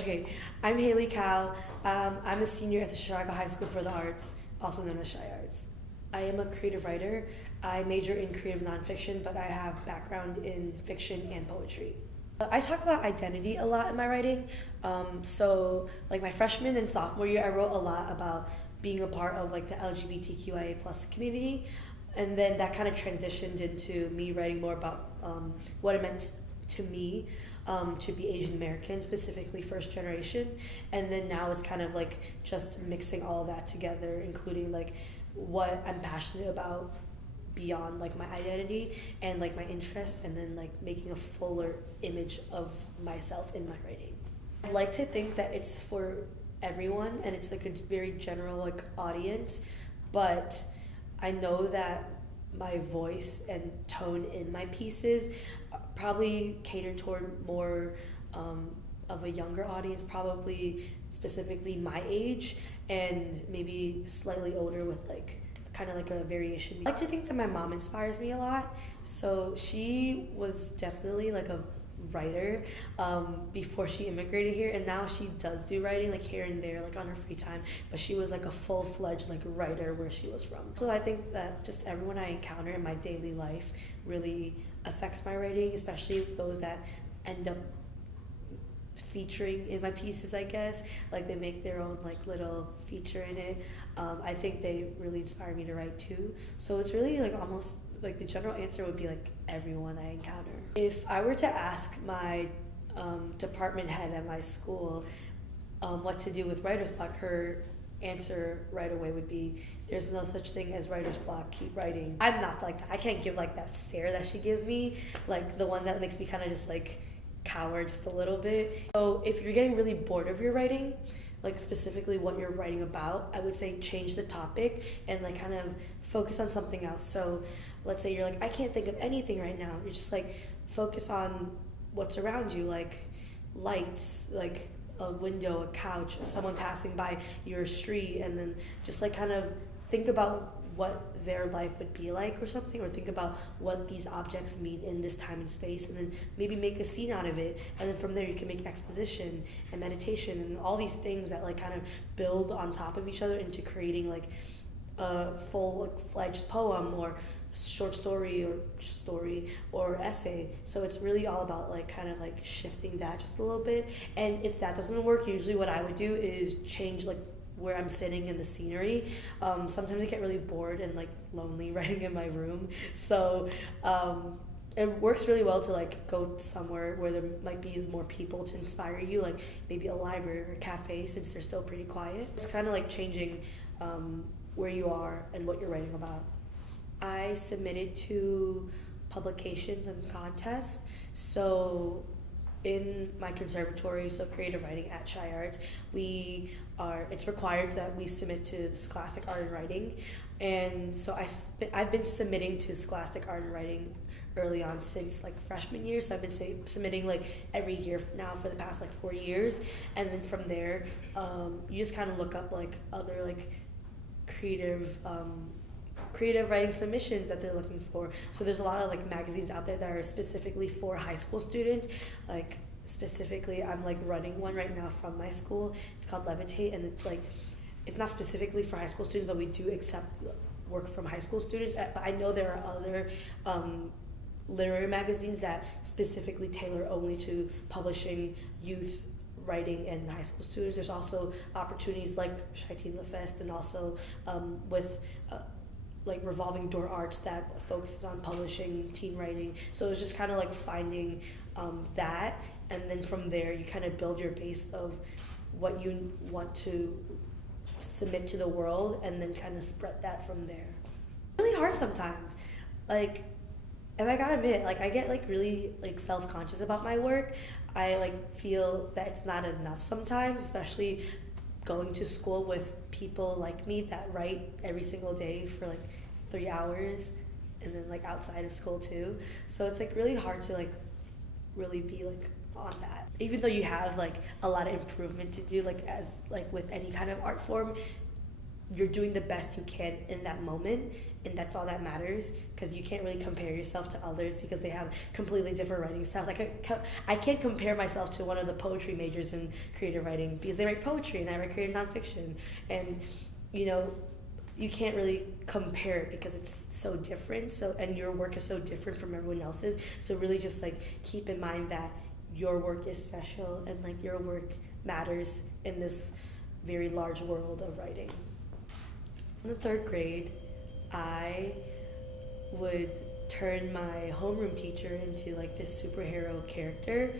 Okay, I'm Haley Cow. I'm a senior at the Chicago High School for the Arts, also known as Chi Arts. I am a creative writer. I major in creative nonfiction, but I have background in fiction and poetry. I talk about identity a lot in my writing. So like my freshman and sophomore year, I wrote a lot about being a part of like the LGBTQIA plus community. And then that kind of transitioned into me writing more about what it meant to me to be Asian American, specifically first generation. And then now it's kind of like just mixing all of that together, including like what I'm passionate about beyond like my identity and like my interests, and then like making a fuller image of myself in my writing. I like to think that it's for everyone and it's like a very general like audience, but I know that my voice and tone in my pieces probably cater toward more of a younger audience, probably specifically my age and maybe slightly older with like kind of like a variation. I like to think that my mom inspires me a lot. So she was definitely like a writer before she immigrated here, and now she does do writing like here and there like on her free time, but she was like a full-fledged like writer where she was from. So I think that just everyone I encounter in my daily life really affects my writing, especially those that end up featuring in my pieces, I guess. Like they make their own like little feature in it. I think they really inspire me to write too. So it's really like almost like the general answer would be like everyone I encounter. If I were to ask my department head at my school what to do with writer's block, her answer right away would be, there's no such thing as writer's block, keep writing. I'm not like that. I can't give like that stare that she gives me, like the one that makes me kind of just like cower just a little bit. So if you're getting really bored of your writing, like specifically what you're writing about, I would say change the topic and like kind of focus on something else. So let's say you're like, I can't think of anything right now. You're just like, focus on what's around you, like lights, like a window, a couch, someone passing by your street, and then just like kind of think about what their life would be like or something, or think about what these objects mean in this time and space, and then maybe make a scene out of it, and then from there you can make exposition and meditation and all these things that like kind of build on top of each other into creating like a full-fledged poem or short story or essay. So it's really all about like kind of like shifting that just a little bit. And if that doesn't work, usually what I would do is change like where I'm sitting in the scenery. Sometimes I get really bored and like lonely writing in my room, so it works really well to like go somewhere where there might be more people to inspire you, like maybe a library or a cafe, since they're still pretty quiet. It's kind of like changing where you are and what you're writing about. I submitted to publications and contests. So in my conservatory, so creative writing at Chi Arts, it's required that we submit to Scholastic Art and Writing. And so I've been submitting to Scholastic Art and Writing early on since like freshman year. So I've been submitting like every year now for the past like 4 years. And then from there, you just kind of look up like other like creative writing submissions that they're looking for. So there's a lot of like magazines out there that are specifically for high school students. Like specifically, I'm like running one right now from my school. It's called Levitate, and it's like, it's not specifically for high school students, but we do accept work from high school students. But I know there are other literary magazines that specifically tailor only to publishing youth writing and high school students. There's also opportunities like ChiTeen Lit Fest, and also with like Revolving Door Arts that focuses on publishing teen writing. So it's just kind of like finding that, and then from there you kind of build your base of what you want to submit to the world, and then kind of spread that from there. Really hard sometimes. Like, and I gotta admit, like I get like really like self-conscious about my work. I like feel that it's not enough sometimes, especially going to school with people like me that write every single day for like 3 hours, and then like outside of school too. So it's like really hard to like really be like on that. Even though you have like a lot of improvement to do, like as like with any kind of art form, you're doing the best you can in that moment, and that's all that matters, because you can't really compare yourself to others because they have completely different writing styles. I can't compare myself to one of the poetry majors in creative writing because they write poetry and I write creative nonfiction, and you can't really compare it because it's so different. So, and your work is so different from everyone else's. So really just keep in mind that your work is special and your work matters in this very large world of writing. In the 3rd grade, I would turn my homeroom teacher into this superhero character,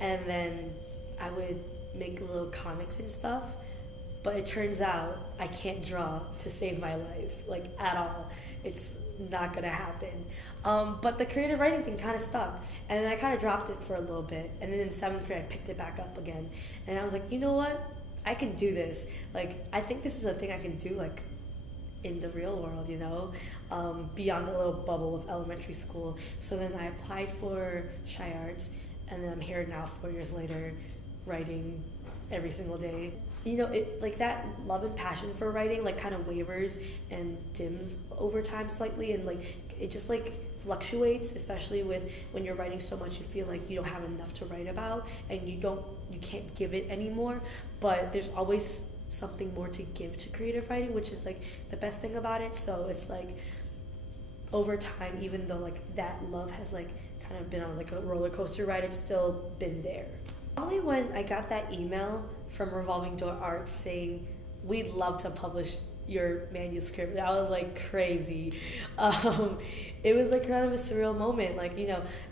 and then I would make little comics and stuff. But it turns out I can't draw to save my life, at all. It's not gonna happen. But the creative writing thing kind of stuck, and then I kind of dropped it for a little bit, and then in 7th grade I picked it back up again, and I was like, you know what? I can do this. I think this is a thing I can do in the real world, beyond the little bubble of elementary school. So then I applied for Shy Arts, and then I'm here now 4 years later, writing every single day. That love and passion for writing kind of wavers and dims over time slightly, and it just fluctuates, especially with when you're writing so much you feel like you don't have enough to write about and you can't give it anymore. But there's always something more to give to creative writing, which is the best thing about it. So it's over time, even though that love has kind of been on a roller coaster ride, it's still been there. Probably when I got that email from Revolving Door Arts saying, we'd love to publish your manuscript, I was crazy. It was kind of a surreal moment.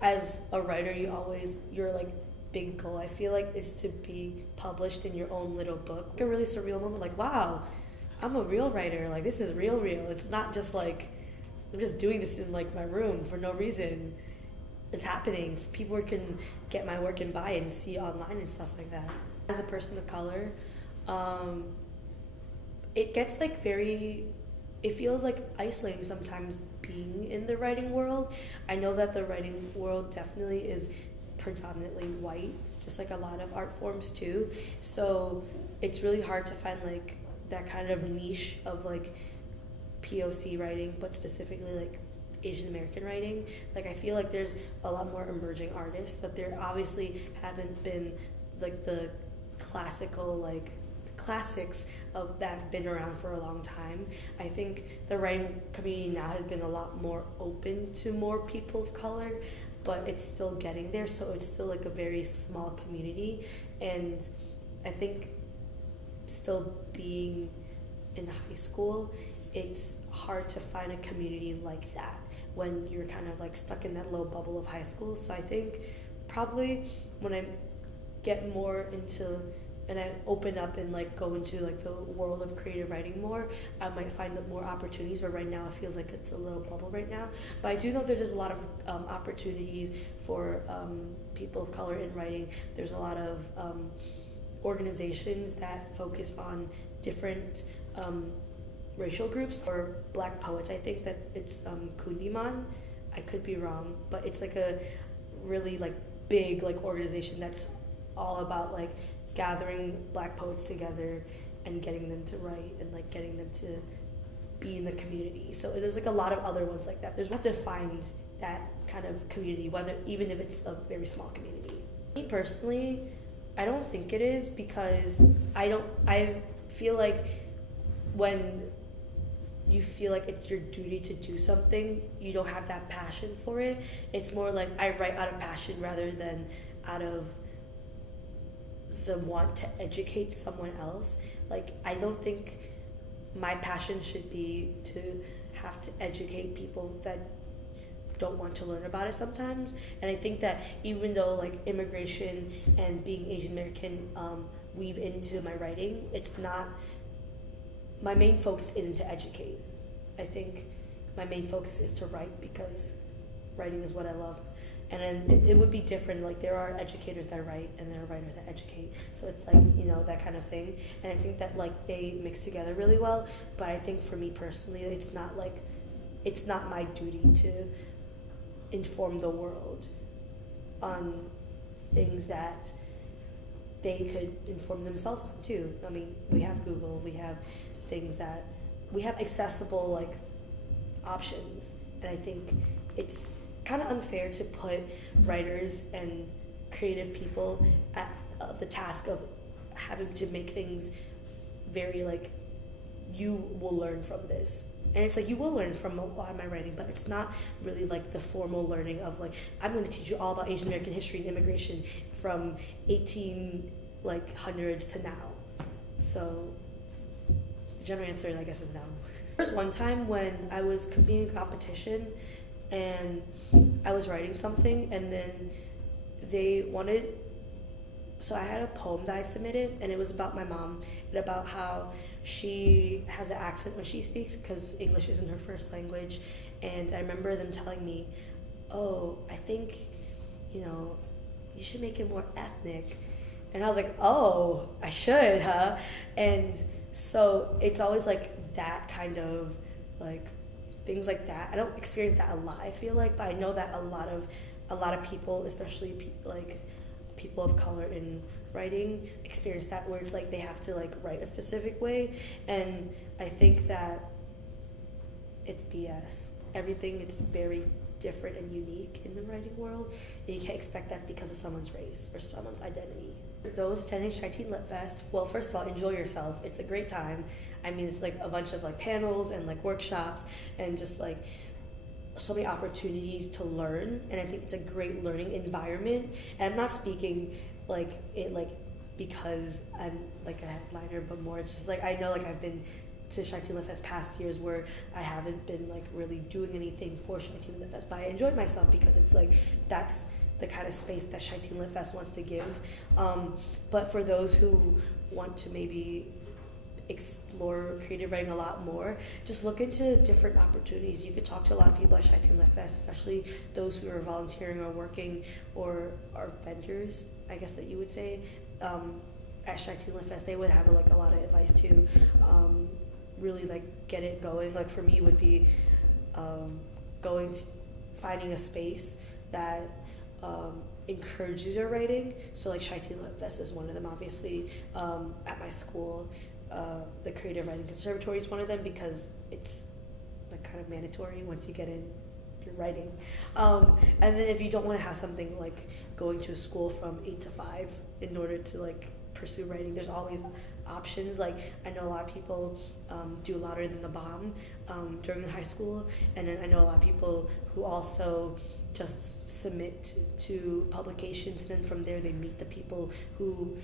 As a writer, your big goal, I feel is to be published in your own little book. A really surreal moment, wow, I'm a real writer, this is real. It's not just I'm just doing this in my room for no reason. It's happening. People can get my work and buy it and see online and stuff like that. As a person of color, it gets it feels isolating sometimes being in the writing world. I know that the writing world definitely is predominantly white, just a lot of art forms too. So it's really hard to find that kind of niche of POC writing, but specifically Asian American writing. I feel there's a lot more emerging artists, but there obviously haven't been the classical classics of that have been around for a long time. I think the writing community now has been a lot more open to more people of color, but it's still getting there. So it's still a very small community, and I think still being in high school, it's hard to find a community like that when you're kind of stuck in that little bubble of high school. So I think probably when I get more into and I open up and go into the world of creative writing more, I might find more opportunities, but right now it feels it's a little bubble right now. But I do know there's a lot of opportunities for people of color in writing. There's a lot of organizations that focus on different racial groups or Black poets. I think that it's Kundiman. I could be wrong, but it's a really big organization that's all about gathering Black poets together and getting them to write and getting them to be in the community. So there's a lot of other ones like that. There's have to find that kind of community, even if it's a very small community. Me personally, I don't think it is, because I feel when you feel it's your duty to do something, you don't have that passion for it. It's more I write out of passion rather than out of the want to educate someone else. I don't think my passion should be to have to educate people that don't want to learn about it sometimes. And I think that even though immigration and being Asian American weave into my writing, it's not, my main focus isn't to educate. I think my main focus is to write, because writing is what I love. And then it would be different. There are educators that write and there are writers that educate. So it's that kind of thing. And I think that they mix together really well. But I think for me personally, it's not my duty to inform the world on things that they could inform themselves on too. I mean, we have Google, we have things that we have accessible like options, and I think it's kind of unfair to put writers and creative people at the task of having to make things very like, you will learn from this. And it's like, you will learn from a lot of my writing, but it's not really like the formal learning of like, I'm going to teach you all about Asian American history and immigration from 1800s to now. So the general answer, I guess, is no. There was one time when I was competing in a competition and I was writing something, and then they wanted, so I had a poem that I submitted, and it was about my mom and about how she has an accent when she speaks because English isn't her first language. And I remember them telling me, oh, I think, you should make it more ethnic. And I was like, oh, I should, huh? And so it's always like that kind of like things like that. I don't experience that a lot, I feel like, but I know that a lot of people, especially people of color in writing, experience that where it's like they have to like write a specific way, and I think that it's BS. Everything is very different and unique in the writing world, and you can't expect that because of someone's race or someone's identity. For those attending ChiTeen Lit Fest, well, first of all, enjoy yourself. It's a great time. I mean, it's like a bunch of like panels and like workshops and just like so many opportunities to learn, and I think it's a great learning environment. And I'm not speaking like it like because I'm like a headliner, but more it's just like I know like I've been to ChiTeen Lit Fest past years where I haven't been like really doing anything for ChiTeen Lit Fest, but I enjoyed myself because it's like that's the kind of space that ChiTeen Lit Fest wants to give. But for those who want to maybe explore creative writing a lot more, just look into different opportunities. You could talk to a lot of people at ChiTeen Lit Fest, especially those who are volunteering or working or are vendors, I guess that you would say, at ChiTeen Lit Fest. They would have like a lot of advice to really like get it going. Like for me, it would be finding a space that encourages your writing. So like ChiTeen Lit Fest is one of them, obviously. At my school, the Creative Writing Conservatory is one of them because it's like kind of mandatory once you get in your writing. And then if you don't want to have something like going to a school from 8 to 5 in order to like pursue writing, there's always options. Like I know a lot of people do Louder Than the Bomb during high school, and then I know a lot of people who also just submit to publications, and then from there they meet the people who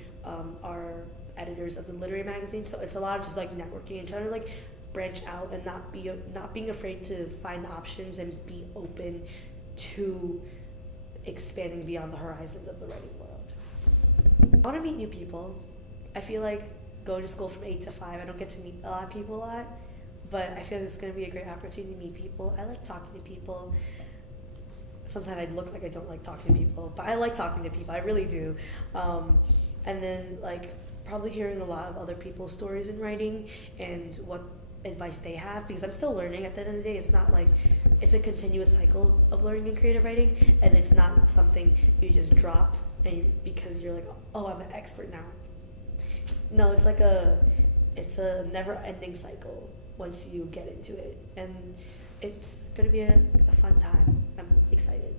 are editors of the literary magazine. So it's a lot of just like networking and trying to like branch out and not being afraid to find options and be open to expanding beyond the horizons of the writing world. I want to meet new people. I feel like going to school from 8 to 5, I don't get to meet a lot of people a lot, but I feel like it's going to be a great opportunity to meet people. I like talking to people. Sometimes I look like I don't like talking to people, but I like talking to people. I really do. And then like probably hearing a lot of other people's stories in writing and what advice they have, because I'm still learning. At the end of the day, it's not like it's a continuous cycle of learning in creative writing, and it's not something you just drop because you're like, oh, I'm an expert now. No, it's like a never-ending cycle once you get into it, and it's gonna be a fun time. I'm excited.